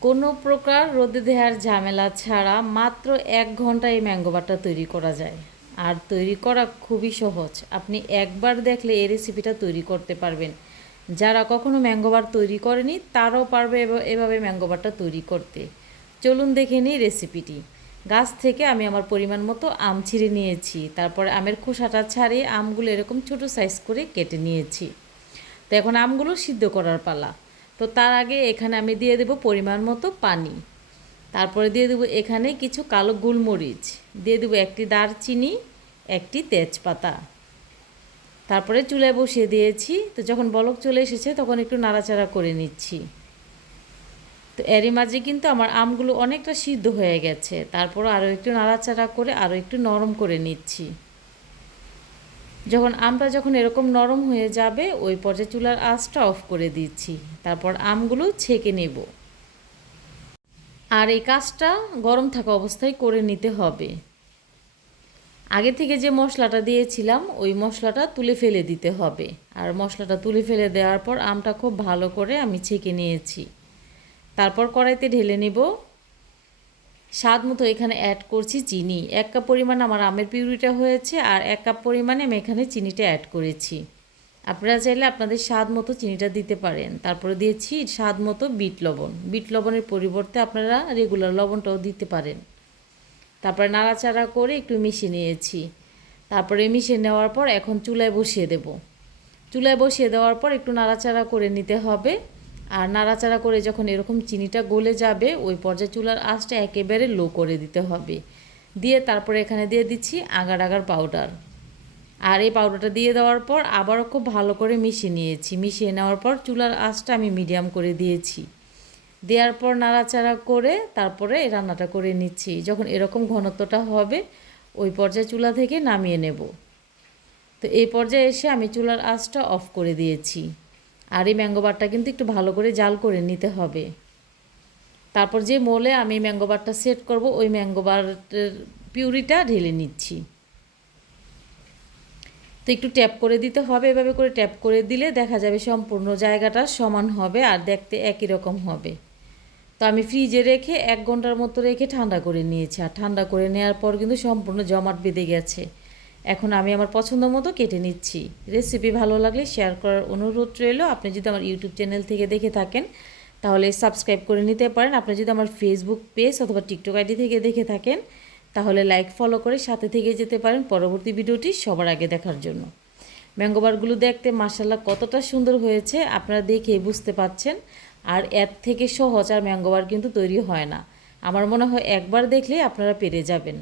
কোনো প্রকার রোদে দেওয়ার ঝামেলা ছাড়া মাত্র এক ঘন্টায় এই ম্যাঙ্গো বারটা তৈরি করা যায়। আর তৈরি করা খুবই সহজ। আপনি একবার দেখলে এই রেসিপিটা তৈরি করতে পারবেন। যারা কখনো ম্যাঙ্গো বার তৈরি করেনি, তারাও পারবে এভ- এভাবে ম্যাঙ্গো বারটা তৈরি করতে। চলুন দেখে নিই রেসিপিটি গাছ থেকে আমি আমার পরিমাণ মতো আম ছিঁড়ে নিয়েছি। তারপরে আমের খোসাটা ছাড়িয়ে আমগুলো এরকম ছোট সাইজ করে কেটে নিয়েছি। তো এখন আমগুলো সিদ্ধ করার পালা। তো তার আগে এখানে আমি দিয়ে দেব পরিমাণ মতো পানি। তারপরে দিয়ে দেবো এখানে কিছু কালো গোলমরিচ। দিয়ে দেবো একটি দারচিনি, একটি তেজপাতা। তারপরে চুলায় বসিয়ে দিয়েছি। তো যখন বলক চলে এসেছে, তখন একটু নাড়াচাড়া করে নিচ্ছি। তো এরই মাঝে কিন্তু আমার আমগুলো অনেকটা সিদ্ধ হয়ে গেছে। তারপর আরও একটু নাড়াচাড়া করে, আরও একটু নরম করে নিচ্ছি। যখন আমটা যখন এরকম নরম হয়ে যাবে, ওই পর্যায়ে চুলার আঁচটা অফ করে দিচ্ছি। তারপর আমগুলো ছেঁকে নেব। আর এই কাজটা গরম থাকা অবস্থায় করে নিতে হবে। আগে থেকে যে মশলাটা দিয়েছিলাম, ওই মশলাটা তুলে ফেলে দিতে হবে। আর মশলাটা তুলে ফেলে দেওয়ার পর আমটা খুব ভালো করে আমি ছেঁকে নিয়েছি। তারপর কড়াইতে ঢেলে নেব স্বাদ মতো এখানে অ্যাড করছি চিনি। এক কাপ পরিমাণ আমার আমের পিউরিটা হয়েছে আর এক কাপ পরিমাণে আমি এখানে চিনিটা অ্যাড করেছি। আপনারা চাইলে আপনাদের স্বাদ মতো চিনিটা দিতে পারেন। তারপরে দিয়েছি স্বাদ মতো বিট লবণ। বিট লবণের পরিবর্তে আপনারা রেগুলার লবণটাও দিতে পারেন। তারপরে নাড়াচাড়া করে একটু মিশিয়ে নিয়েছি। তারপরে মিশিয়ে নেওয়ার পর এখন চুলায় বসিয়ে দেব। চুলায় বসিয়ে দেওয়ার পর একটু নাড়াচাড়া করে নিতে হবে। আর নাড়াচাড়া করে যখন এরকম চিনিটা গলে যাবে, ওই পর্যায়ে চুলার আঁচটা একেবারে লো করে দিতে হবে। দিয়ে তারপরে এখানে দিয়ে দিচ্ছি আগার আগার পাউডার আর এই পাউডারটা দিয়ে দেওয়ার পর আবারও খুব ভালো করে মিশিয়ে নিয়েছি। মিশিয়ে নেওয়ার পর চুলার আঁচটা আমি মিডিয়াম করে দিয়েছি। দেওয়ার পর নাড়াচাড়া করে তারপরে রান্নাটা করে নিচ্ছি। যখন এরকম ঘনত্বটা হবে, ওই পর্যায়ে চুলা থেকে নামিয়ে নেব। তো এই পর্যায়ে এসে আমি চুলার আঁচটা অফ করে দিয়েছি। আর এই ম্যাঙ্গো বারটা কিন্তু একটু ভালো করে জাল করে নিতে হবে। তারপর যে মোলে আমি ম্যাঙ্গো বারটা সেট করব, ওই ম্যাঙ্গো বারের পিউরিটা ঢেলে নিচ্ছি। তো একটু ট্যাপ করে দিতে হবে, এভাবে করে ট্যাপ করে দিলে দেখা যাবে সম্পূর্ণ জায়গাটা সমান হবে আর দেখতে একই রকম হবে। তো আমি ফ্রিজে রেখে এক ঘণ্টার মতো রেখে ঠান্ডা করে নিয়েছি, আর ঠান্ডা করে নেওয়ার পর কিন্তু সম্পূর্ণ জমাট বেঁধে গেছে। এখন আমি আমার পছন্দ মতো কেটে নিচ্ছি। রেসিপি ভালো লাগলে শেয়ার করার অনুরোধ রইল। আপনি যদি আমার ইউটিউব চ্যানেল থেকে দেখে থাকেন, তাহলে সাবস্ক্রাইব করে নিতে পারেন। আপনি যদি আমার ফেসবুক পেজ অথবা টিকটক আইডি থেকে দেখে থাকেন, তাহলে লাইক ফলো করে সাথে থেকে যেতে পারেন পরবর্তী ভিডিওটি সবার আগে দেখার জন্য। ম্যাঙ্গোবারগুলো দেখতে মার্শাল্লাহ কতটা সুন্দর হয়েছে, আপনারা দেখে বুঝতে পাচ্ছেন। আর এর থেকে সহজ আর ম্যাঙ্গোবার কিন্তু তৈরি হয় না। আমার মনে হয় একবার দেখলে আপনারা পেরে যাবেন।